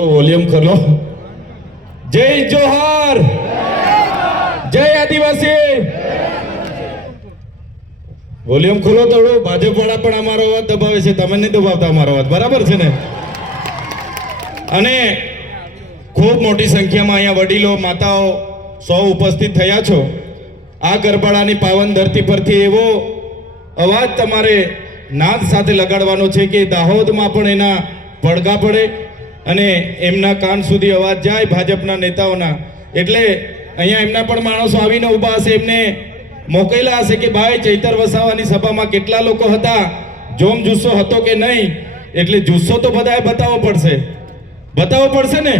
Volume ખોલો. જય જોહર. જય આદિવાસી. વોલ્યુમ ખોલો થોડું. ભાજપ વાળા પણ અમારો અવાજ દબાવે છે. તમે નહીં દબાવતા અમારો અવાજ. બરાબર છે ને? અને ખૂબ મોટી સંખ્યામાં અહીંયા વડીલો, માતાઓ સૌ ઉપસ્થિત થયા છો. આ ગરબાડાની પાવન ધરતી પરથી એવો અવાજ તમારે નાદ સાથે લગાડવાનો છે કે દાહોદમાં પણ એના પડઘા પડે અને એમના કાન સુધી અવાજ જાય ભાજપના નેતાઓના. એટલે અહીંયા એમના પણ માણસો આવીને ઊભા હશે, એમને મોકલેલા હશે કે ભાઈ ચૈતર વસાવાની સભામાં કેટલા લોકો હતા, જોમ જુસ્સો હતો કે નહીં, એટલે જુસ્સો તો બધાએ બતાવવો પડશે. બતાવવો પડશે ને?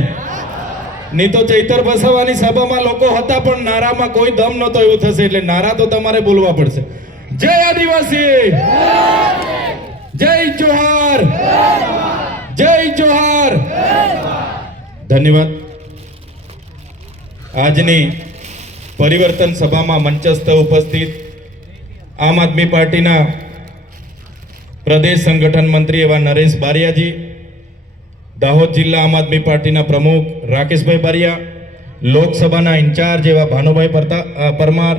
નહીં તો ચૈતર વસાવાની સભામાં લોકો હતા પણ નારામાં કોઈ દમ નહોતો, એવું થશે, એટલે નારા તો તમારે બોલવા પડશે. જય આદિવાસી! જય જોહાર જય જોહાર. ધન્યવાદ. આજની પરિવર્તન સભામાં મંચસ્થ ઉપસ્થિત આમ આદમી પાર્ટીના પ્રદેશ સંગઠન મંત્રી એવા નરેશ બારિયાજી, દાહોદ જિલ્લા આમ આદમી પાર્ટીના પ્રમુખ રાકેશભાઈ બારિયા, લોકસભાના ઇન્ચાર્જ એવા ભાનુભાઈ પરમાર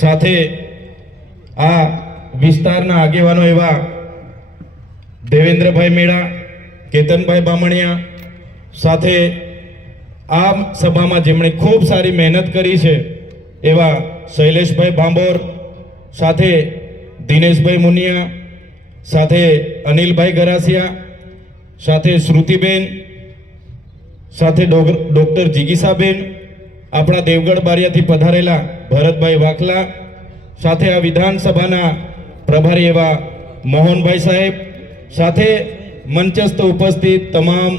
સાથે આ વિસ્તારના આગેવાનો એવા દેવેન્દ્રભાઈ મેળા કેતનભાઈ બામણિયા સાથે આ સભામાં જેમણે ખૂબ સારી મહેનત કરી છે, એવા શૈલેષભાઈ ભાંભોર સાથે દિનેશભાઈ મુનિયા, સાથે અનિલભાઈ ગરાસિયા, સાથે શ્રુતિબેન, સાથે ડૉક્ટર જીગીસાબેન, આપણા દેવગઢ બારિયાથી પધારેલા ભરતભાઈ વાખલા, સાથે આ વિધાનસભાના પ્રભારી એવા મોહનભાઈ સાહેબ, સાથે મંચસ્થ ઉપસ્થિત તમામ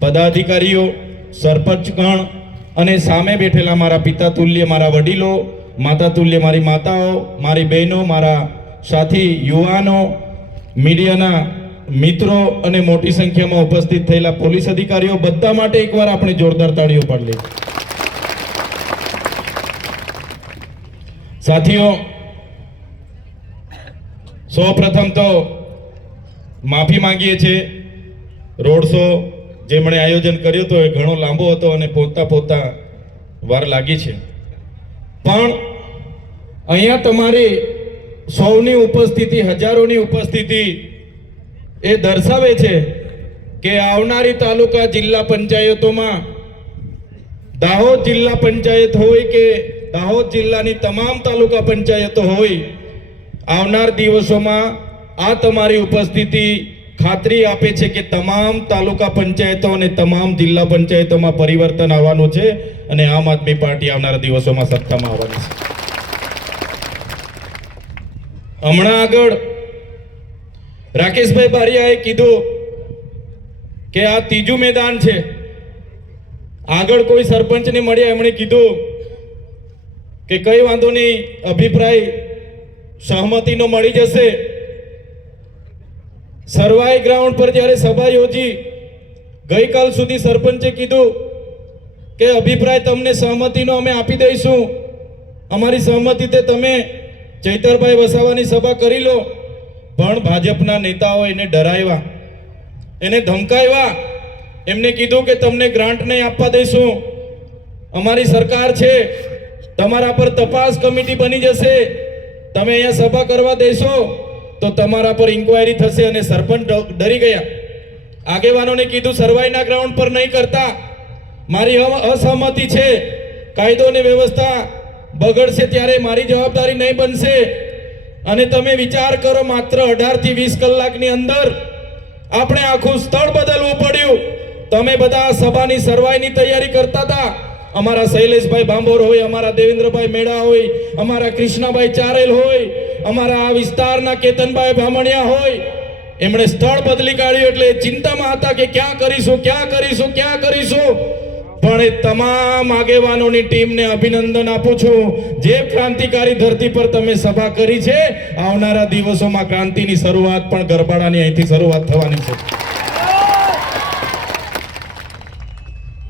પદાધિકારીઓ સરપંચગણ અને સામે બેઠેલા મારા પિતા તુલ્ય, મારા વડીલો, માતા તુલ્ય, મારી માતાઓ, મારી બહેનો, મારા સાથી, યુવાનો, મીડિયાના મિત્રો અને મોટી સંખ્યામાં ઉપસ્થિત થયેલા પોલીસ અધિકારીઓ, બધા માટે એકવાર આપણે જોરદાર તાળીઓ પાડી સાથીઓ, સૌપ્રથમ તો માફી માંગીએ છીએ. રોડ શો જેમણે આયોજન કર્યું હતું એ ઘણો લાંબો હતો અને પહોંચતા પહોંચતા વાર લાગી છે. પણ અહીંયા તમારી સૌની ઉપસ્થિતિ, હજારોની ઉપસ્થિતિ એ દર્શાવે છે કે આવનારી તાલુકા જિલ્લા પંચાયતોમાં દાહોદ જિલ્લા પંચાયત હોય કે દાહોદ જિલ્લાની તમામ તાલુકા પંચાયતો હોય, આવનાર દિવસોમાં આ તમારી ઉપસ્થિતિ ખાતરી આપે છે કે તમામ તાલુકા પંચાયતો અને તમામ જિલ્લા પંચાયતોમાં પરિવર્તન આવવાનું છે અને આમ આદમી પાર્ટી આવનારા દિવસોમાં સત્તામાં આવવાની છે. હમણાં આગળ રાકેશભાઈ બારિયાએ કીધું કે આ ત્રીજું મેદાન છે. આગળ કોઈ સરપંચને મળ્યા, એમણે કીધું કે કઈ વાંધો નહીં, અભિપ્રાય સહમતિનો મળી જશે. સરવાઈ ગ્રાઉન્ડ પર જ્યારે સભા યોજી, ગઈકાલ સુધી સરપંચે કીધું કે અભિપ્રાય તમને સહમતિનો અમે આપી દઈશું. અમારી સહમતિ તે તમે ચૈતરભાઈ વસાવાની સભા કરી લો. પણ ભાજપના નેતાઓ એને ડરાવ્યા. એને ધમકાવ્યા. એમને કીધું કે તમને ગ્રાન્ટ નહીં આપવા દઈશું. અમારી સરકાર છે. તમારા પર તપાસ કમિટી બની જશે. તમે અહીંયા સભા કરવા દેશો. તો તમારા પર ઇન્કવાયરી થશે અને સરપંચ ડરી ગયા. આગેવાનોને કીધું, સરવાઈના ગ્રાઉન્ડ પર નહીં કરતા. મારી અસહમતિ છે. કાયદો અને વ્યવસ્થા બગડશે ત્યારે મારી જવાબદારી નહીં બનશે. અને તમે વિચાર કરો, માત્ર અઢારથી વીસ કલાકની અંદર આપણે આખું સ્થળ બદલવું પડ્યું. તમે બધા સભાની સરવાઈની તૈયારી કરતા હતા. અમારા શૈલેષભાઈ ભાંભોર હોય, અમારા દેવેન્દ્રભાઈ મેળા હોય, અમારા કૃષ્ણભાઈ ચારેલ હોય અમારા આ વિસ્તારના કેતનભાઈ ભામણિયા હોય, એમણે સ્થળ બદલી કાઢ્યું એટલે ચિંતામાં હતા કે ક્યાં કરીશું ક્યાં કરીશું ક્યાં કરીશું. પણ એ તમામ આગેવાનોની ટીમને અભિનંદન આપું છું. જે ક્રાંતિકારી ધરતી પર તમે સભા કરી છે, આવનારા દિવસોમાં ક્રાંતિની શરૂઆત પણ ગરબાડાની અહીંથી શરૂઆત થવાની છે.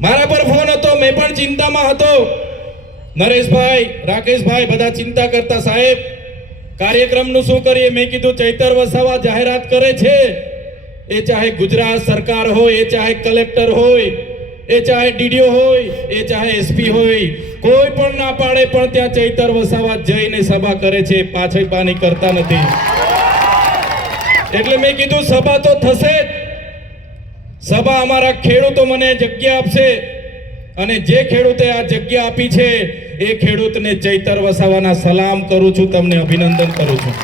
મારા પર ફોન હતો, મેં પણ ચિંતામાં હતો. નરેશભાઈ, રાકેશભાઈ, બધા ચિંતા કરતા સાહેબ કાર્યક્રમનું શું કરીએ? મેં કીધું ચૈતર વસાવા જાહેરાત કરે છે. એ ચાહે ગુજરાત સરકાર હોય, એ ચાહે કલેક્ટર હોય, એ ચાહે ડીડીઓ હોય, એ ચાહે એસપી હોય, કોઈ પણ ના પાડે, પણ ત્યાં ચૈતર વસાવા જઈને સભા કરે છે. પાછળ પાની કરતા નથી. એટલે મેં કીધું સભા તો થશે જ. સભા અમારા ખેડૂતો મને જગ્યા આપશે. અને જે ખેડૂતે આ જગ્યા આપી છે એ ખેડૂતને ચૈતર વસાવાના સલામ કરું છું, તમને અભિનંદન કરું છું.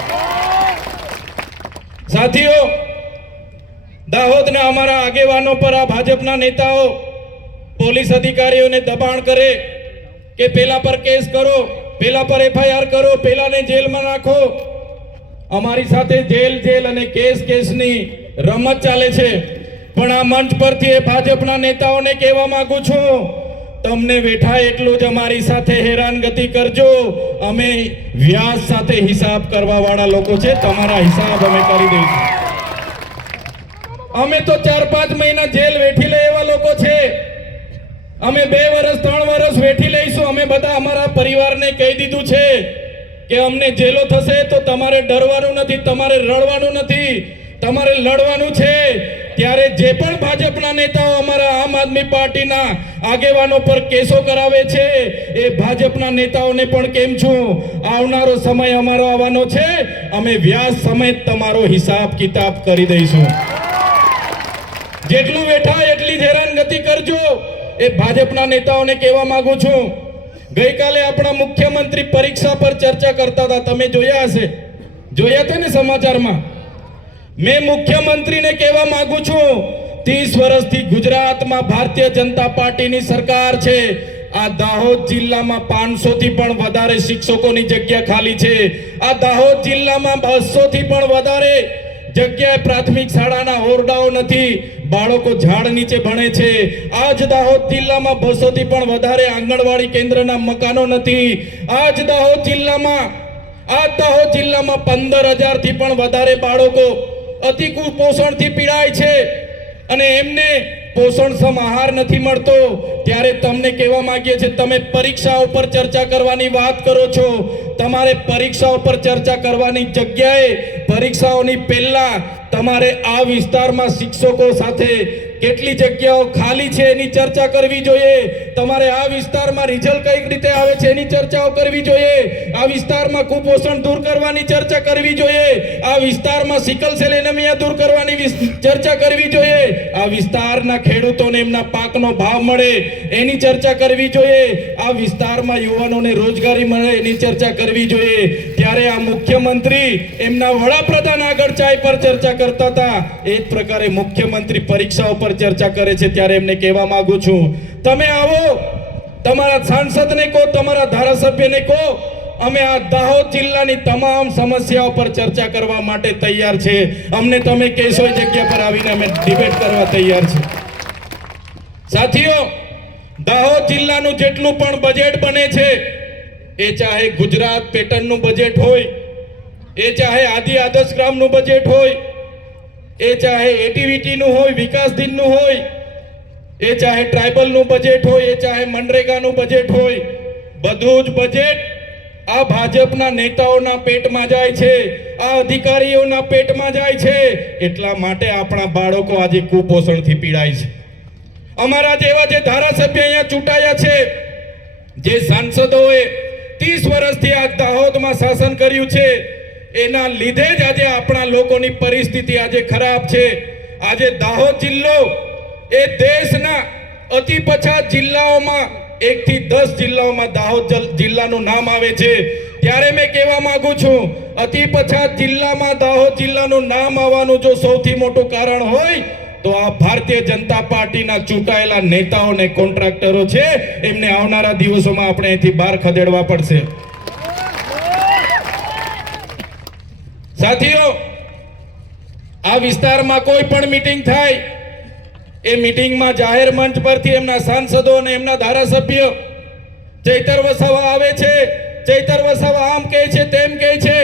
સાથીઓ, દાહોદના અમારા આગેવાનો પર આ ભાજપના નેતાઓ પોલીસ અધિકારીઓને દબાણ કરે કે પેલા પર કેસ કરો, પેલા પર એફઆઈઆર કરો, પેલાને જેલમાં નાખો. અમારી સાથે જેલ જેલ અને કેસ, કેસની રમત ચાલે છે. પણ આ મંચ પરથી એ ભાજપના નેતાઓને કહેવા માંગુ છું તમને વેઠા એટલું જ અમારી સાથે હેરાનગતિ કરજો. અમે વ્યાસ સાથે હિસાબ કરવા વાળા લોકો છે, તમારા હિસાબ અમે કરી દઈશું. અમે તો ચાર પાંચ મહિના જેલ વેઠી લે એવા લોકો છે. અમે બે વર્ષ ત્રણ વર્ષ વેઠી લઈશું. અમે બધા અમારા પરિવારને કહી દીધું છે કે અમને જેલો થશે તો તમારે ડરવાનું નથી, તમારે રડવાનું નથી. તમારે લડવાનું છે. ત્યારે જે પણ ભાજપના નેતાઓ અમારા આમ આદમી પાર્ટીના આગેવાનો પર કેસો કરાવે છે, એ ભાજપના નેતાઓને પણ કેમ છું? આવનારો સમય અમારો આવવાનો છે. અમે વ્યાસ સમેત તમારો હિસાબ કિતાબ કરી દઈશું. જેટલું બેઠા એટલી જ હેરાનગતિ કરજો. એ ભાજપના નેતાઓને કહેવા માંગુ છું. ગઈકાલે આપણા મુખ્યમંત્રી પરીક્ષા પર ચર્ચા કરતા હતા. તમે જોયા હશે? જોયા હતા ને સમાચારમાં? મેં મુખ્યમંત્રીને કહેવા માંગુ છું, ત્રીસ વર્ષથી ગુજરાતમાં ભારતીય જનતા પાર્ટીની સરકાર છે. આ દાહોદ જિલ્લામાં પાંચસો થી પણ વધારે શિક્ષકોની જગ્યા ખાલી છે. આ દાહોદ જિલ્લામાં બસો થી પણ વધારે જગ્યાએ પ્રાથમિક શાળાના ઓરડાઓ નથી, બાળકો ઝાડ નીચે ભણે છે. આજ દાહોદ જિલ્લામાં બસો થી પણ વધારે આંગણવાડી કેન્દ્રના મકાનો નથી. આજ દાહોદ જિલ્લામાં આ દાહોદ જિલ્લામાં પંદર હજારથી પણ વધારે બાળકો અતિ કુપોષણથી પીડાય છે અને એમને પોષણક્ષમ આહાર નથી મળતો. ત્યારે તમને કહેવા માંગીએ છીએ, તમે પરીક્ષા ઉપર ચર્ચા કરવાની વાત કરો છો. તમારે પરીક્ષા ઉપર ચર્ચા કરવાની જગ્યાએ પરીક્ષાઓની પહેલાં તમારે આ વિસ્તારમાં શિક્ષકો સાથે કેટલી જગ્યાઓ ખાલી છે એની ચર્ચા કરવી જોઈએ? તમારે આ વિસ્તારમાં રિઝલ્ટ કઈ રીતે આવે છે એની ચર્ચાઓ કરવી જોઈએ? આ વિસ્તારમાં કુપોષણ દૂર કરવાની ચર્ચા કરવી જોઈએ? આ વિસ્તારમાં સિકલ સેલ એનેમિયા દૂર કરવાની ચર્ચા કરવી જોઈએ? આ વિસ્તારના ખેડૂતોને એમના પાકનો ભાવ મળે એની ચર્ચા કરવી જોઈએ. આ વિસ્તારમાં યુવાનોને રોજગારી મળે એની ચર્ચા કરવી જોઈએ. ત્યારે આ મુખ્યમંત્રી એમના વડાપ્રધાન આગળ ચાય પર ચર્ચા કરતા હતા. એ જ પ્રકારે મુખ્યમંત્રી પરીક્ષા ઉપર ચર્ચા કરે છે ત્યારે એમને કહેવા માંગુ છું. તમે આવો, તમારા સાંસદને કહો, તમારા ધારાસભ્યને કહો, અમે આ દાહોદ જિલ્લાની તમામ સમસ્યાઓ પર ચર્ચા કરવા માટે તૈયાર છે. અમને તમે કહેશો એ જગ્યા પર આવીને અમે ડિબેટ કરવા તૈયાર છે. સાથીઓ, દાહોદ જિલ્લાનું જેટલું પણ બજેટ બને છે, એ ચાહે ગુજરાત પેટર્નનું બજેટ હોય, એ ચાહે આદિ આદર્શ ગ્રામનું બજેટ હોય એ ચાહે એટીવીટીનું હોય, વિકાસ દિનનું હોય, એ ચાહે ટ્રાઇબલનું બજેટ હોય, એ ચાહે મનરેગાનું બજેટ હોય, બધું જ બજેટ આ ભાજપના નેતાઓના પેટમાં જાય છે, આ અધિકારીઓના પેટમાં જાય છે. એટલા માટે આપણા બાળકો આજે કુપોષણથી પીડાય છે. અમારા જેવા જે ધારાસભ્ય અહીંયા ચૂંટાયા છે, જે સાંસદોએ ત્રીસ વર્ષથી આ દાહોદમાં શાસન કર્યું છે એના લીધે જ આજે આપણા લોકોની પરિસ્થિતિ આજે ખરાબ છે. આજે દાહોદ જિલ્લો એ દેશના અતિ પછાત જિલ્લાઓમાં એક થી દસ જિલ્લાઓમાં દાહોદ જિલ્લાનું નામ આવે છે. ત્યારે મેં કહેવા માંગુ છું, અતિ પછાત જિલ્લામાં દાહોદ જિલ્લાનું નામ આવવાનું જો સૌથી મોટું કારણ હોય, તો આ ભારતીય જનતા પાર્ટીના ચૂંટાયેલા નેતાઓ અને કોન્ટ્રાક્ટરો છે. એમને આવનારા દિવસોમાં આપણે અહીંથી બહાર ખદેડવા પડશે. સાથીઓ, આ વિસ્તારમાં કોઈ પણ મિટિંગ થાય, એ મિટિંગમાં જાહેર મંચ પરથી એમના સાંસદો અને એમના ધારાસભ્ય ચૈતર વસાવા આવે છે, ચૈતર વસાવા આમ કહે છે, તેમ કહે છે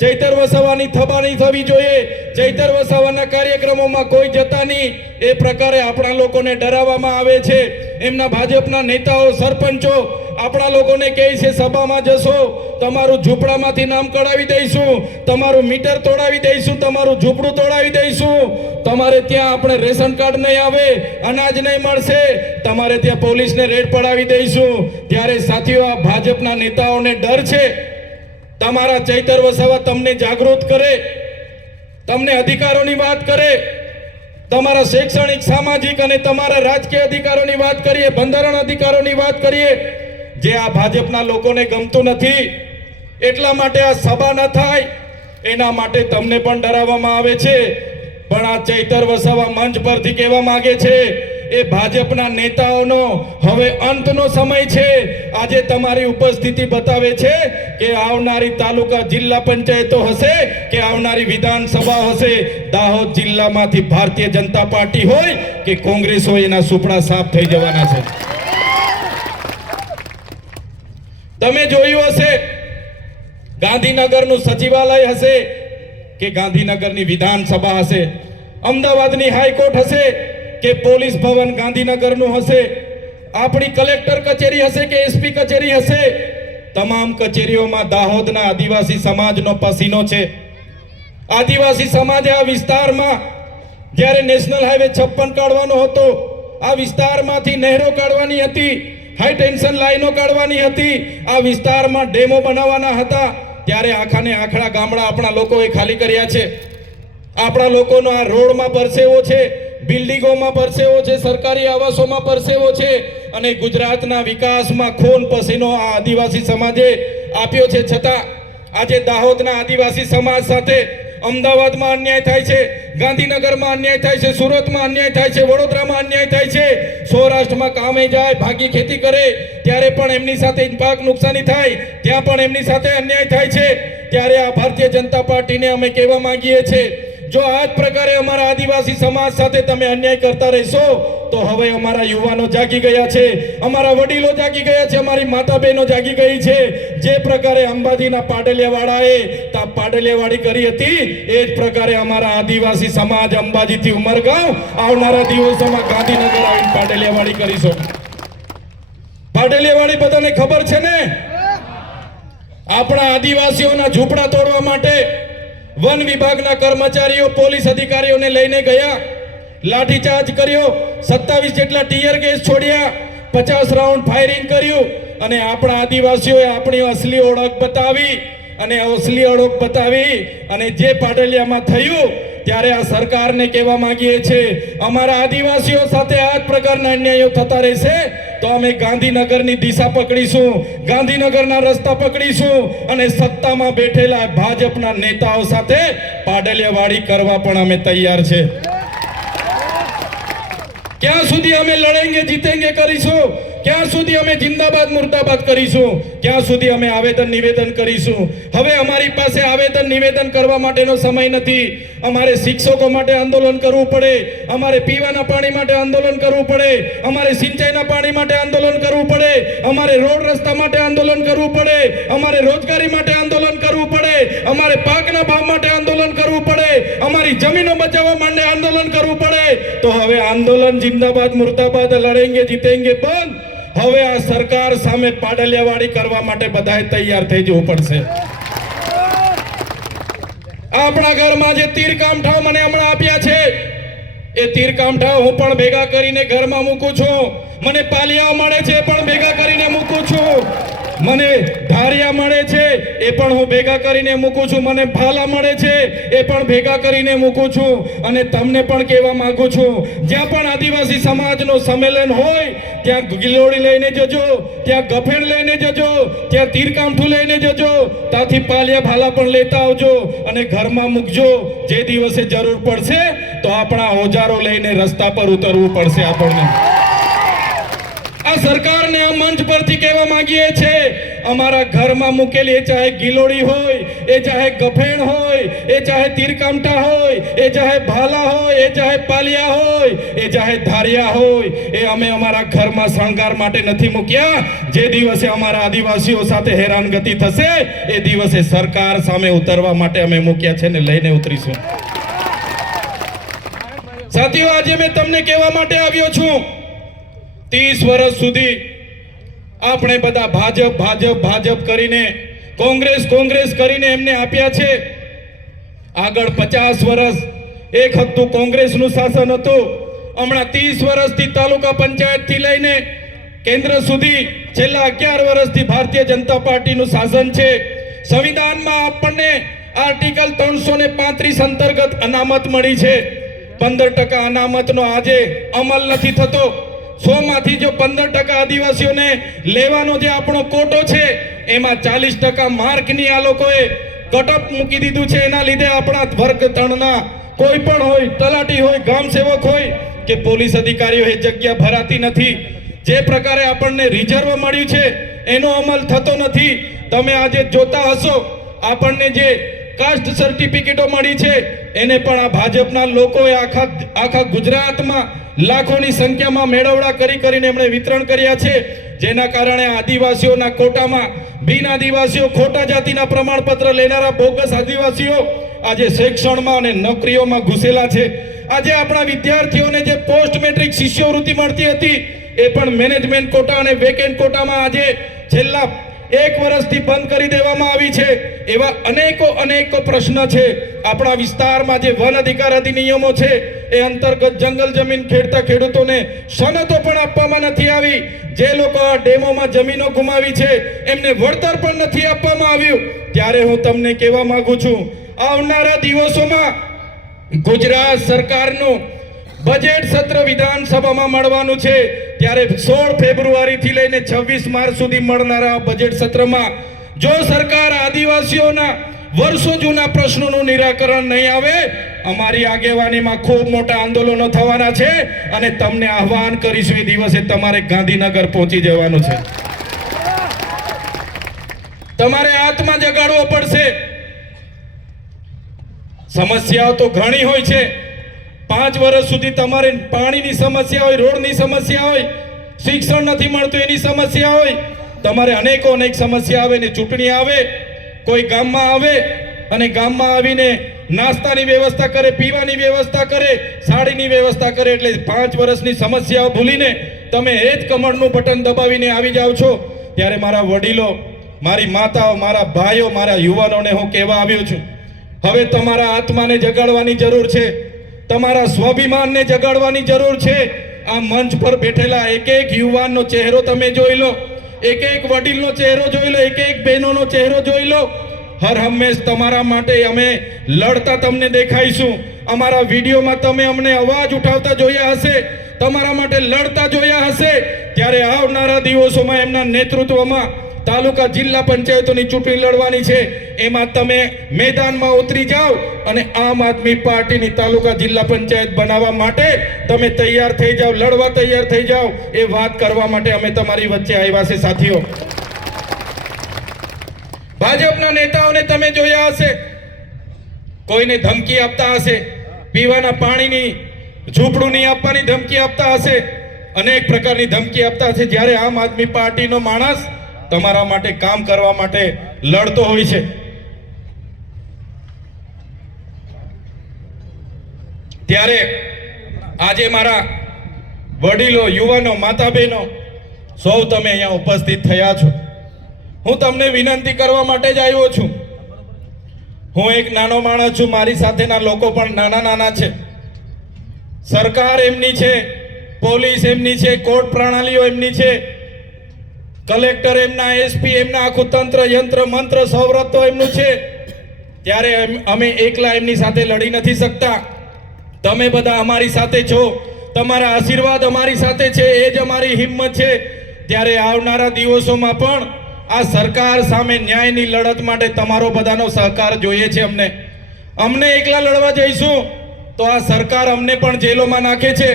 ચૈતર વસાવાની થબાની થવી જોઈએ. ચૈતર વસાવાના કાર્યક્રમોમાં કોઈ જતા નહીં. એ પ્રકારે આપણા લોકોને ડરાવવામાં આવે છે. એમના ભાજપના નેતાઓ, સરપંચો, આપણા લોકોને કહે છે, સભામાં જશો. તમારું ઝૂંપડામાંથી નામ કઢાવી દઈશું. તમારું મીટર તોડાવી દઈશું. તમારું ઝૂંપડું તોડાવી દઈશું. તમારે ત્યાં આપણે રેશન કાર્ડ નહીં આવે. અનાજ નહીં મળશે. તમારે ત્યાં પોલીસને રેડ પડાવી દઈશું. ત્યારે સાથીઓ, આ ભાજપના નેતાઓને ડર છે. તમારા ચૈતર વસાવા તમને જાગૃત કરે, તમને અધિકારોની વાત કરે, તમારા શૈક્ષણિક, સામાજિક અને તમારા રાજકીય અધિકારોની વાત કરીએ, બંધારણ અધિકારોની વાત કરીએ, જે આ ભાજપના લોકોને ગમતું નથી, એટલા માટે આ સભા ન થાય, એના માટે તમને પણ ડરાવવામાં આવે છે. પણ આ ચૈતર વસાવા મંચ પરથી કહેવા માગે છે એ ભાજપના નેતાઓનો હવે અંતનો સમય છે. આજે તમારી ઉપસ્થિતિ બતાવે છે કે આવનારી તાલુકા જિલ્લા પંચાયતો હશે કે આવનારી વિધાનસભા હશે. દાહોદ જિલ્લામાંથી ભારતીય જનતા પાર્ટી હોય કે કોંગ્રેસ હોય એના સુપડા સાફ થઈ જવાના છે. તમે જોયું હશે, ગાંધીનગરનું સચિવાલય હશે કે ગાંધીનગરની વિધાનસભા હશે. અમદાવાદની હાઈકોર્ટ હશે કે પોલીસ ભવન ગાંધીનગરનું હશે, આપણી કલેક્ટર કચેરી હશે કે એસપી કચેરી હશે? તમામ કચેરીઓમાં દાહોદના આદિવાસી સમાજનો પસીનો છે. આદિવાસી સમાજે આ વિસ્તારમાં જ્યારે નેશનલ હાઈવે છપ્પન કાઢવાનો હતો, આ વિસ્તારમાંથી નહેરો કાઢવાની હતી, હાઈ ટેન્શન લાઈનો કાઢવાની હતી, આ વિસ્તારમાં ડેમો બનાવવાના હતા, ત્યારે આખાને આખડા ગામડા આપણા લોકોએ ખાલી કર્યા છે. આપણા લોકોનો આ રોડમાં પરસેવો છે બિલ્ડિંગોમાં પરસેવો છે, સરકારી આવાસોમાં પરસેવો છે અને ગુજરાતના વિકાસમાં ખૂન પસીનો આ આદિવાસી સમાજે આપ્યો છે. છતાં આજે દાહોદના આદિવાસી સમાજ સાથે અમદાવાદમાં અન્યાય થાય છે, ગાંધીનગરમાં અન્યાય થાય છે, સુરતમાં અન્યાય થાય છે, વડોદરામાં અન્યાય થાય છે. સૌરાષ્ટ્રમાં કામે જાય, ભાગી ખેતી કરે, ત્યારે પણ એમની સાથે પાક નુકસાની થાય, ત્યાં પણ એમની સાથે અન્યાય થાય છે. ત્યારે આ ભારતીય જનતા પાર્ટીને અમે કહેવા માંગીએ છીએ જો આ જ પ્રકારે અમારા આદિવાસી સમાજ સાથે તમે અન્યાય કરતા રહેશો, તો હવે અમારા યુવાનો જાગી ગયા છે, અમારા વડીલો જાગી ગયા છે, અમારી માતા બહેનો જાગી ગઈ છે. જે પ્રકારે અંબાજીના પાડલિયાવાળાએ તા પાડલિયાવાડી કરી હતી, એ જ પ્રકારે અમારા આદિવાસી સમાજ અંબાજીથી ઉમરગાંવ આવનારા દિવસોમાં ગાંધીનગર આવીને પાડલિયાવાડી કરીશું. પાડલિયાવાડી બધાને ખબર છે ને? આપણા આદિવાસીઓના ઝૂંપડા તોડવા માટે વન વિભાગના કર્મચારીઓ, પોલીસ અધિકારીઓને લઈને ગયા, લાઠીચાર્જ કર્યો, સત્તાવીસ જેટલા ટીયર ગેસ છોડ્યા, પચાસ રાઉન્ડ ફાયરિંગ કર્યું અને આપણા આદિવાસીઓએ આપણી અસલી ઓળખ બતાવી અને અસલી ઓળખ બતાવી અને જે પાટલિયામાં થયું ત્યારે આ સરકારને કહેવા માંગીએ છીએ, અમારા આદિવાસીઓ સાથે આ જ પ્રકારના અન્યાયો થતા રહેશે, તો અમે ગાંધીનગરની દિશા પકડીશું, ગાંધીનગરના રસ્તા પકડીશું અને સત્તામાં બેઠેલા ભાજપના નેતાઓ સાથે પાડલિયાવાડી કરવા પણ અમે તૈયાર છે. ક્યાં સુધી અમે લડેંગે જીતેંગે કરીશું? ક્યાં સુધી અમે જિંદાબાદ, મુર્દાબાદ કરીશું? ક્યાં સુધી અમે આવેદન, નિવેદન કરીશું? હવે અમારી પાસે આવેદન, નિવેદન કરવા માટેનો સમય નથી. અમારે શિક્ષકો માટે આંદોલન કરવું પડે. અમારે પીવાના પાણી માટે આંદોલન કરવું પડે. અમારે સિંચાઈના પાણી માટે આંદોલન કરવું પડે. અમારે રોડ રસ્તા માટે આંદોલન કરવું પડે. અમારે રોજગારી માટે આંદોલન કરવું પડે. અમારે પાકના ભાવ માટે આંદોલન કરવું પડે. અમારી જમીનો બચાવવા માટે આંદોલન કરવું પડે. તો હવે આંદોલન જિંદાબાદ, મુર્દાબાદ, લડેંગે, જીતેંગે બંધ. હવે આ સરકાર સામે પાડલિયાવાડી કરવા માટે બધાએ તૈયાર થઈ જવું પડશે. આપણા ઘરમાં જે તીર કામઠાઓ મને હમણાં આપ્યા છે, એ તીર કામઠાઓ હું પણ ભેગા કરીને ઘરમાં મૂકું છું. મને પાલિયાઓ મળે છે પણ ભેગા કરીને મૂકું છું. મને ધારિયા મળે છે, એ પણ હું ભેગા કરીને મૂકું છું. મને ભાલા મળે છે, એ પણ ભેગા કરીને મૂકું છું. અને તમને પણ કહેવા માંગુ છું, જ્યાં પણ આદિવાસી સમાજનું સંમેલન હોય, ત્યાં ગિલોડી લઈને જજો, ત્યાં ગફેણ લઈને જજો, ત્યાં તીરકામઠું લઈને જજો, ત્યાંથી પાલિયા ભાલા પણ લેતા આવજો અને ઘરમાં મૂકજો. જે દિવસે જરૂર પડશે, તો આપણા ઓજારો લઈને રસ્તા પર ઉતરવું પડશે આપણને. આ સરકારને આ મંચ પરથી માંગીએ છે. અમારા ઘરમાં મૂકેલી એ ચાહે ગિલોડી હોય, એ ચાહે ગફેણ હોય, એ ચાહે તીરકામટા હોય, એ ચાહે ભાલા હોય, એ ચાહે પાલિયા હોય, એ ચાહે ધારિયા હોય, એ અમે અમારા ઘરમાં શણગાર માટે નથી મૂક્યા. જે દિવસે અમારા આદિવાસીઓ સાથે હેરાનગતિ થશે, એ દિવસે સરકાર સામે ઉતરવા માટે અમે મૂક્યા છે ને લઈને ઉતરીશું. સાથીઓ, આજે મેં તમને કહેવા માટે આવ્યો છું. ત્રીસ વર્ષ સુધી આપણે બધા ભાજપ ભાજપ ભાજપ કરીને, કોંગ્રેસ કોંગ્રેસ કરીને એમને આપ્યા છે. આગળ પચાસ વર્ષ, એક હતું કોંગ્રેસનું શાસન હતું. હમણાં ત્રીસ વર્ષથી તાલુકા પંચાયતથી લઈને કેન્દ્ર સુધી છેલ્લા અગિયાર વર્ષથી ભારતીય જનતા પાર્ટીનું શાસન છે. સંવિધાનમાં આપણને આર્ટિકલ ત્રણસો પાંત્રીસ અંતર્ગત અનામત મળી છે. પંદર ટકા અનામતનો આજે અમલ નથી થતો. સો માંથી જો પંદર ટકા આદિવાસીઓને લેવાનો જે આપણો કોટો છે, એમાં ચાલીસ ટકા માર્કની આ લોકોએ કટઅપ મૂકી દીધું છે. એના લીધે આપણા વર્ગ ત્રણના કોઈ પણ હોય, તલાટી હોય, ગામ સેવક હોય કે પોલીસ અધિકારીઓ એ જગ્યા ભરાતી નથી. જે પ્રકારે આપણને રિઝર્વ મળ્યું છે, એનો અમલ થતો નથી. તમે આજે જોતા હશો, આપણને જે કાસ્ટ સર્ટિફિકેટો મળી છે, એને પણ આ ભાજપના લોકોએ આખા આખા ગુજરાતમાં લાખોની સંખ્યામાં મેળવડા કરી કરીને એમણે વિતરણ કર્યા છે. જેના કારણે આદિવાસીઓના કોટામાં, બિન આદિવાસીઓ, ખોટા જાતિના પ્રમાણપત્ર લેનારા બોગસ આદિવાસીઓ આજે શિક્ષણમાં અને નોકરીઓમાં ઘૂસેલા છે. આજે આપણા વિદ્યાર્થીઓને જે પોસ્ટ મેટ્રિક શિષ્યવૃત્તિ મળતી હતી, એ પણ મેનેજમેન્ટ કોટા અને વેકેન્ટ કોટામાં આજે છેલ્લા એક વર્ષથી બંધ કરી દેવામાં આવી છે. એવા અનેકો અનેકો પ્રશ્ન છે. આપણા વિસ્તારમાં જે વન અધિકાર અધિનિયમો છે, એ અંતર્ગત જંગલ જમીન ખેડતા ખેડૂતોને સનતો પણ આપવામાં નથી આવી. જે લોકો ડેમોમાં જમીનો ગુમાવી છે, એમને વળતર પણ નથી આપવામાં આવ્યું. ત્યારે હું તમને કહેવા માંગુ છું, આવનારા દિવસોમાં ગુજરાત સરકારનું બજેટ સત્ર વિધાનસભામાં મળવાનું છે. ત્યારે સોળ ફેબ્રુઆરીથી લઈને છવ્વીસ માર્ચ સુધી મળનારા બજેટ સત્રમાં જો સરકાર આદિવાસીઓના વર્ષો જૂના પ્રશ્નોનું નિરાકરણ નહીં આવે, અમારી આગેવાનીમાં ખૂબ મોટા આંદોલનો થવાના છે અને તમને આહવાન કરીશું એ દિવસે તમારે ગાંધીનગર પહોંચી જવાનું છે. તમારે આત્મા જગાડવો પડશે. સમસ્યાઓ તો ઘણી હોય છે. પાંચ વર્ષ સુધી તમારે પાણીની સમસ્યા હોય, રોડની સમસ્યા હોય, શિક્ષણ નથી મળતું, એની સમસ્યા હોય, તમારે અનેકો અનેક સમસ્યા આવે ને ચૂંટણી આવે, કોઈ ગામમાં આવે અને ગામમાં આવીને નાસ્તાની વ્યવસ્થા કરે, પીવાની વ્યવસ્થા કરે, સાડીની વ્યવસ્થા કરે એટલે પાંચ વર્ષની સમસ્યાઓ ભૂલીને તમે એ જ કમળનું બટન દબાવીને આવી જાઓ છો. ત્યારે મારા વડીલો, મારી માતાઓ, મારા ભાઈઓ, મારા યુવાનોને હું કહેવા આવ્યો છું. હવે તમારા આત્માને જગાડવાની જરૂર છે. તમારા સ્વાભિમાનને જગાડવાની જરૂર છે. આ મંચ પર બેઠેલા એક એક યુવાનનો ચહેરો તમે જોઈ લો. એક એક વડીલનો ચહેરો જોઈ લો. એક એક બહેનોનો ચહેરો જોઈ લો. હર હંમેશ તમારા માટે અમે લડતા તમને દેખાઈશું. અમારા વિડીયોમાં તમે અમને અવાજ ઉઠાવતા જોયા હશે. તમારા માટે લડતા જોયા હશે. ત્યારે આવનારા દિવસોમાં એમના નેતૃત્વમાં તાલુકા જિલ્લા પંચાયતોની ચૂંટણી લડવાની છે. એમાં તમે મેદાનમાં ઉતરી જાઓ અને આમ આદમી પાર્ટીની તાલુકા જિલ્લા પંચાયત બનાવવા માટે તમે તૈયાર થઈ જાઓ, લડવા તૈયાર થઈ જાઓ. એ વાત કરવા માટે અમે તમારી વચ્ચે આવ્યા છે, સાથીઓ. ભાજપના નેતાઓને તમે જોયા હશે. કોઈને ધમકી આપતા હશે. પીવાના પાણીની ઝૂંપડું નહીં આપવાની ધમકી આપતા હશે. અનેક પ્રકારની ધમકી આપતા હશે. જ્યારે આમ આદમી પાર્ટીનો માણસ તમારા માટે કામ કરવા માટે લડતો હોય છે. ત્યારે આજે મારા વડીલો, યુવાનો માતા બહેનો સૌ તમે અહીંયા ઉપસ્થિત થયા છો. હું તમને વિનંતી કરવા માટે જ આવ્યો છું. હું એક નાનો માણસ છું, મારી સાથેના લોકો પણ નાના નાના છે. સરકાર એમની છે, પોલીસ એમની છે, કોર્ટ પ્રણાલીઓ એમની છે. કલેક્ટર એમના, એસપી એમના, આખું તંત્ર, યંત્ર, મંત્ર સૌરત તો એમનું છે. ત્યારે અમે એકલા એમની સાથે લડી નથી શકતા. તમે બધા અમારી સાથે છો. તમારા આશીર્વાદ અમારી સાથે છે, એ જ અમારી હિંમત છે. ત્યારે આવનારા દિવસોમાં પણ આ સરકાર સામે ન્યાયની લડત માટે તમારો બધાનો સહકાર જોઈએ છે અમને. અમને એકલા લડવા જઈશું, તો આ સરકાર અમને પણ જેલોમાં નાખે છે.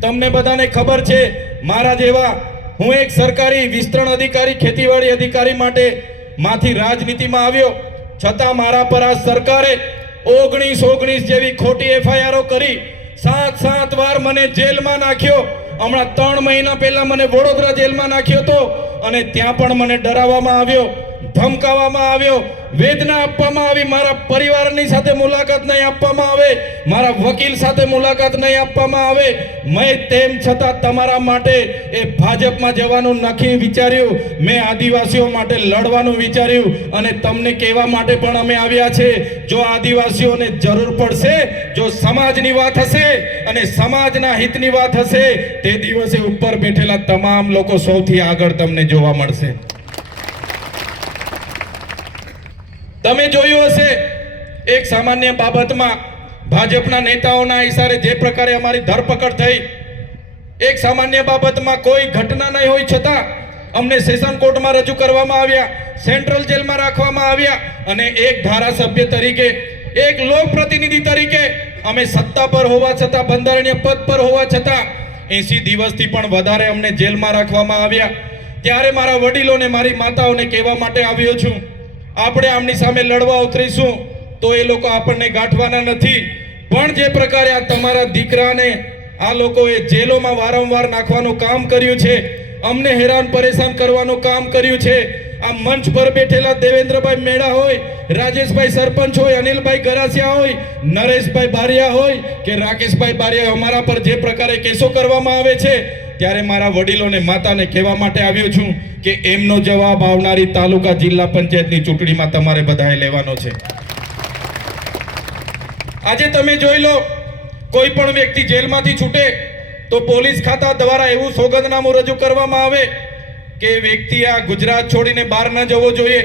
તમને બધાને ખબર છે, મારા જેવા હું એક સરકારી વિસ્તરણ અધિકારી, ખેતીવાડી અધિકારી માટે માંથી રાજનીતિમાં આવ્યો. છતાં મારા પર આ સરકારે ઓગણીસ ઓગણીસ જેવી ખોટી એફઆઈઆરો કરી સાત સાત વાર મને જેલમાં નાખ્યો. હમણાં ત્રણ મહિના પહેલા મને વડોદરા જેલમાં નાખ્યો હતો અને ત્યાં પણ મને ડરાવવામાં આવ્યો. ધમકાવવામાં આવ્યો. વેદના આપવામાં આવી. મારા પરિવારની સાથે મુલાકાત નહીં આપવામાં આવે. મારા વકીલ સાથે મુલાકાત નહીં આપવામાં આવે. મેં તેમ છતાં તમારા માટે એ ભાજપમાં જવાનું નક્કી વિચાર્યું. મેં આદિવાસીઓ માટે લડવાનું વિચાર્યું અને તમને કહેવા માટે પણ અમે આવ્યા છે. જો આદિવાસીઓને જરૂર પડશે, જો સમાજની વાત હશે અને સમાજના હિતની વાત હશે, તે દિવસે ઉપર બેઠેલા તમામ લોકો સૌથી આગળ તમને જોવા મળશે. તમે જોયું હશે, એક સામાન્ય બાબતમાં ભાજપના નેતાઓના ઇશારે જે પ્રકારે અમારી ધરપકડ થઈ, એક સામાન્ય બાબતમાં કોઈ ઘટના નહીં હોય છતાં અમને સેશન કોર્ટમાં રજૂ કરવામાં આવ્યા, સેન્ટ્રલ જેલમાં રાખવામાં આવ્યા અને એક ધારાસભ્ય તરીકે, એક લોકપ્રતિનિધિ તરીકે અમે સત્તા પર હોવા છતાં, બંધારણીય પદ પર હોવા છતાં એસી દિવસથી પણ વધારે અમને જેલમાં રાખવામાં આવ્યા. ત્યારે મારા વડીલોને, મારી માતાઓને કહેવા માટે આવ્યો છું આપણે આમની સામે લડવા ઉતરીશું તો એ લોકો આપણને ગાંઠવાના નથી. પણ જે પ્રકારે આ તમારા દીકરાને આ લોકોએ જેલોમાં વારંવાર નાખવાનું કામ કર્યું છે, અમને હેરાન પરેશાન કરવાનું કામ કર્યું છે આ મંચ પર બેઠેલા દેવેન્દ્રભાઈ મેળા હોય, રાજેશભાઈ સરપંચ હોય, અનિલભાઈ ગરાસિયા હોય, નરેશભાઈ બારિયા હોય કે રાકેશભાઈ બારિયા અમારા પર જે પ્રકારે કેસો કરવામાં આવે છે, ત્યારે મારા વડીલોને, માતાને કહેવા માટે આવ્યો છું કે એમનો જવાબ આવનારી તાલુકા જિલ્લા પંચાયતની ચૂંટણીમાં તમારે બધાએ લેવાનો છે. આજે તમે જોઈ લો, કોઈ પણ વ્યક્તિ જેલમાંથી છૂટે તો પોલીસ ખાતા દ્વારા એવું સોગંદનામું રજૂ કરવામાં આવે કે વ્યક્તિ આ ગુજરાત છોડીને બહાર ન જવો જોઈએ.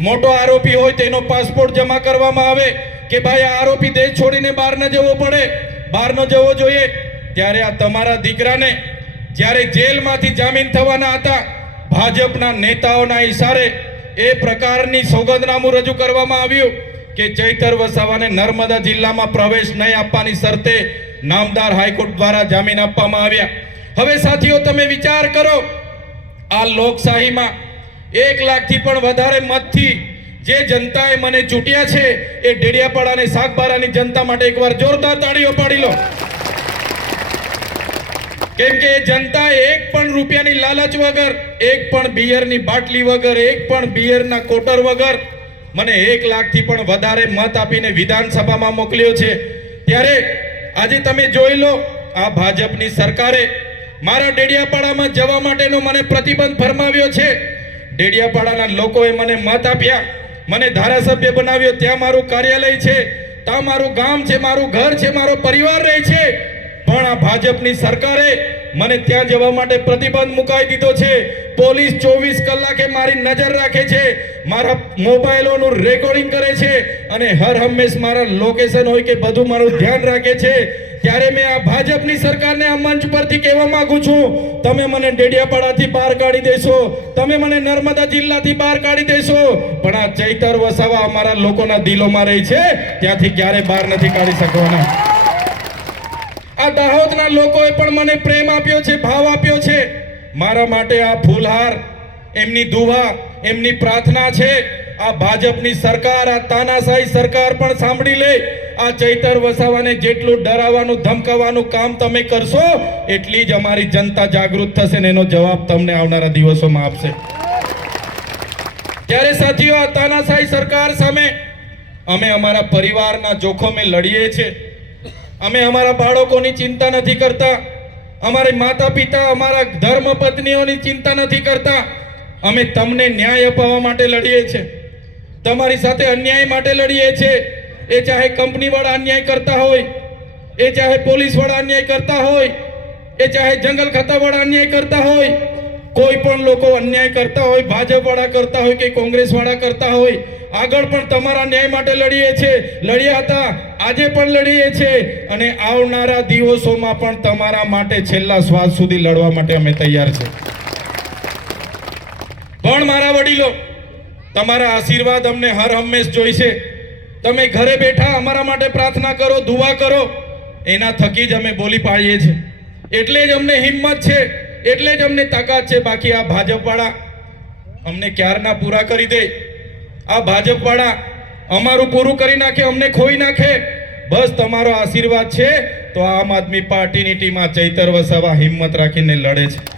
મોટો આરોપી હોય તેનો પાસપોર્ટ જમા કરવામાં આવે કે ભાઈ આ આરોપી દેશ છોડીને બહાર ન જવો પડે. બહાર ન જવો જોઈએ. ત્યારે આ તમારા દીકરાને જ્યારે જેલમાંથી જામીન થવાના હતા, ભાજપના નેતાઓના ઈશારે એ પ્રકારની સોગંદનામું રજૂ કરવામાં આવ્યું કે ચૈતર વસાવાને નર્મદા જિલ્લામાં પ્રવેશ નહીં આપવાની શરતે નામદાર હાઈકોર્ટ દ્વારા જામીન આપવામાં આવ્યા. હવે સાથીઓ, તમે વિચાર કરો આ લોકશાહીમાં એક લાખથી પણ વધારે મતથી જે જનતાએ મને ચૂંટ્યા છે, એ ડેડિયાપાડા અને સાગબારાની જનતા માટે એકવાર જોરદાર તાળીઓ પાડી લો. કેમ કે એ જનતા એક પણ રૂપિયાની લાલચ વગર, એક પણ બિયરની બાટલી વગર, એક પણ બિયરના કોટર વગર મને એક લાખથી પણ વધારે મત આપીને વિધાનસભામાં મોકલ્યો છે. ત્યારે આજે તમે જોઈ લો, આ ભાજપની સરકારે મારા ડેડિયાપાડામાં જવા માટેનો મને પ્રતિબંધ ફરમાવ્યો છે. ડેડિયાપાડાના લોકોએ મને મત આપ્યા. મને ધારાસભ્ય બનાવ્યો. ત્યાં મારું કાર્યાલય છે. ત્યાં મારું ગામ છે. મારું ઘર છે. મારો પરિવાર રહે છે. પણ આ ભાજપની સરકારે મને ત્યાં જવા માટે પ્રતિબંધ મુકાઈ દીધો છે. પોલીસ ચોવીસ કલાકે મારી નજર રાખે છે. મારા મોબાઈલોનું રેકોર્ડિંગ કરે છે. અને હર હંમેશ મારા લોકેશન હોય કે બધું મારું ધ્યાન રાખે છે. ત્યારે મેં આ ભાજપની સરકારને આ મંચ પરથી કહેવા માંગુ છું, તમે મને ડેડિયાપાડાથી બહાર કાઢી દેશો, તમે મને નર્મદા જિલ્લાથી બહાર કાઢી દેશો. પણ આ ચૈતર વસાવા અમારા લોકોના દિલોમાં રહી છે, ત્યાંથી ક્યારે બહાર નથી કાઢી શકવાના. આ દાહોદના લોકોએ પણ મને પ્રેમ આપ્યો છે, ભાવ આપ્યો છે. મારા માટે આ ફૂલહાર, એમની દુવા એમની પ્રાર્થના છે. આ ભાજપની સરકાર, આ તાનાશાહી સરકાર પણ સાંભળી લે. આ ચૈતર વસાવાને જેટલું ડરાવવાનું, ધમકાવવાનું કામ તમે કરશો, એટલી જ અમારી જનતા જાગૃત થશે ને એનો જવાબ તમને આવનારા દિવસોમાં આપશે. ત્યારે સાથીઓ, આ તાનાશાહી સરકાર સામે અમે અમારા પરિવારના જોખમે લડીએ છીએ. અમે અમારા બાળકોની ચિંતા નથી કરતા. અમારી માતા પિતા અમારા ધર્મ પત્નીઓની ચિંતા નથી કરતા. અમે તમને ન્યાય અપાવવા માટે લડીએ છીએ. તમારી સાથે અન્યાય માટે લડીએ છીએ એ ચાહે કંપની વાળા અન્યાય કરતા હોય, એ ચાહે પોલીસવાળા અન્યાય કરતા હોય, એ ચાહે જંગલ ખાતા વાળા અન્યાય કરતા હોય, કોઈ પણ લોકો અન્યાય કરતા હોય ભાજપ વાળા કરતા હોય કે કોંગ્રેસ વાળા કરતા હોય, આગળ પણ તમારા ન્યાય માટે લડીએ છે. લડ્યા હતા, આજે પણ લડીએ છે અને આવનારા દિવસોમાં પણ તમારા માટે છેલ્લા શ્વાસ સુધી લડવા માટે અમે તૈયાર છે. પણ મારા વડીલો તમારા આશીર્વાદ અમને હર હંમેશ જોઈશે. તમે ઘરે બેઠા અમારા માટે પ્રાર્થના કરો, દુઆ કરો. એના થકી જ અમે બોલી પાડીએ છીએ. એટલે જ અમને હિંમત છે, એટલે જ અમને તાકાત છે. બાકી આ ભાજપવાળા અમને ક્યારના પૂરા કરી દે? આ ભાજપવાળા અમારું પૂરું કરી નાખે, અમને ખોઈ નાખે? બસ તમારો આશીર્વાદ છે. તો આમ આદમી પાર્ટીની ટીમ આ ચૈતર વસાવા હિંમત રાખીને લડે છે.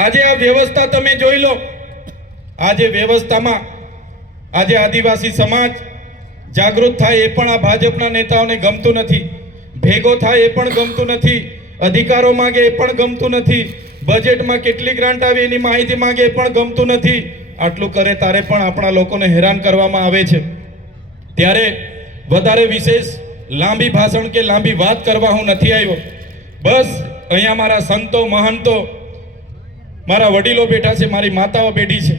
આજે આ વ્યવસ્થા તમે જોઈ લો. આજે વ્યવસ્થામાં આજે આદિવાસી સમાજ જાગૃત થાય એ પણ આ ભાજપના નેતાઓને ગમતું નથી. ભેગો થાય એ પણ ગમતું નથી. અધિકારો માગે એ પણ ગમતું નથી. બજેટમાં કેટલી ગ્રાન્ટ આવી એની માહિતી માગે એ પણ ગમતું નથી. આટલું કરે તારે પણ આપણા લોકોને હેરાન કરવામાં આવે છે. ત્યારે વધારે વિશેષ લાંબી ભાષણ કે લાંબી વાત કરવા હું નથી આવ્યો. બસ અહીંયા મારા સંતો, મહંતો મારા વડીલો બેઠા છે, મારી માતાઓ બેઠી છે.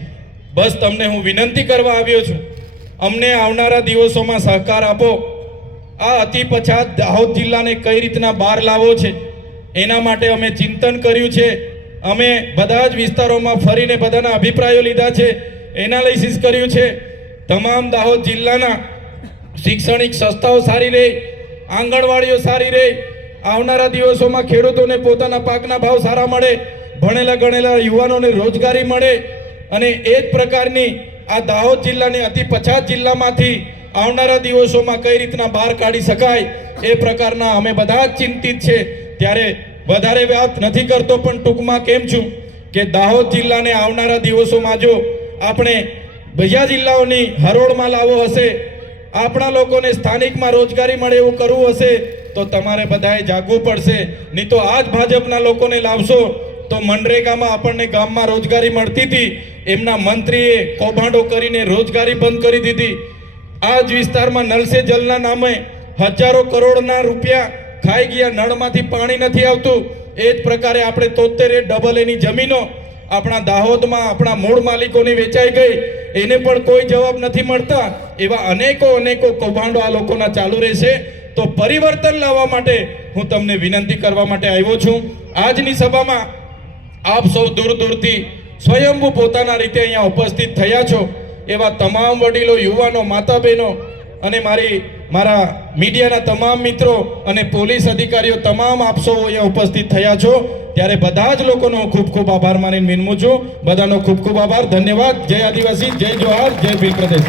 બસ તમને હું વિનંતી કરવા આવ્યો છું, અમને આવનારા દિવસોમાં સહકાર આપો. આ અતિ પછાત દાહોદ જિલ્લાને કઈ રીતના બહાર લાવવો છે, એના માટે અમે ચિંતન કર્યું છે. અમે બધા જ વિસ્તારોમાં ફરીને બધાના અભિપ્રાયો લીધા છે, એનાલિસિસ કર્યું છે. તમામ દાહોદ જિલ્લાના શૈક્ષણિક સંસ્થાઓ સારી રહે, આંગણવાડીઓ સારી રહે. આવનારા દિવસોમાં ખેડૂતોને પોતાના પાકના ભાવ સારા મળે. ભણેલા ગણેલા યુવાનોને રોજગારી મળે અને એ જ પ્રકારની આ દાહોદ જિલ્લાની અતિ પછાત જિલ્લામાંથી આવનારા દિવસોમાં કઈ રીતના બહાર કાઢી શકાય એ પ્રકારના અમે બધા જ ચિંતિત છે. ત્યારે વધારે વાત નથી કરતો, પણ ટૂંકમાં કેમ છું કે દાહોદ જિલ્લાને આવનારા દિવસોમાં જો આપણે બીજા જિલ્લાઓની હરોળમાં લાવવો હશે, આપણા લોકોને સ્થાનિકમાં રોજગારી મળે એવું કરવું હશે, તો તમારે બધાએ જાગવું પડશે. નહીં તો આ જ ભાજપના લોકોને લાવશો તો મનરેગામાં આપણને ગામમાં રોજગારી મળતી હતી. એમના મંત્રીએ કૌભાંડો કરીને રોજગારી બંધ કરી દીધી. આ જ વિસ્તારમાં નલસે જલના નામે હજારો કરોડના રૂપિયા ખાઈ ગયા, નળમાંથી પાણી નથી આવતું. એ જ પ્રકારે આપણે તોતેર ડબલ એની જમીનો આપણા દાહોદમાં, આપણા મૂળ માલિકોની વેચાઈ ગઈ. એને પણ કોઈ જવાબ નથી મળતા. એવા અનેકો અનેકો કૌભાંડો આ લોકોના ચાલુ રહેશે. તો પરિવર્તન લાવવા માટે હું તમને વિનંતી કરવા માટે આવ્યો છું. આજની સભામાં આપ સૌ દૂર દૂરથી સ્વયંભૂ પોતાના રીતે અહીંયા ઉપસ્થિત થયા છો. એવા તમામ વડીલો, યુવાનો માતા બહેનો અને મારી, મારા મીડિયાના તમામ મિત્રો અને પોલીસ અધિકારીઓ તમામ આપ સૌ અહીંયા ઉપસ્થિત થયા છો. ત્યારે બધા જ લોકોનો હું ખૂબ ખૂબ આભાર માનીને વિનમું છું. બધાનો ખૂબ ખૂબ આભાર. ધન્યવાદ. જય આદિવાસી, જય જોહાર, જય ભીલ પ્રદેશ.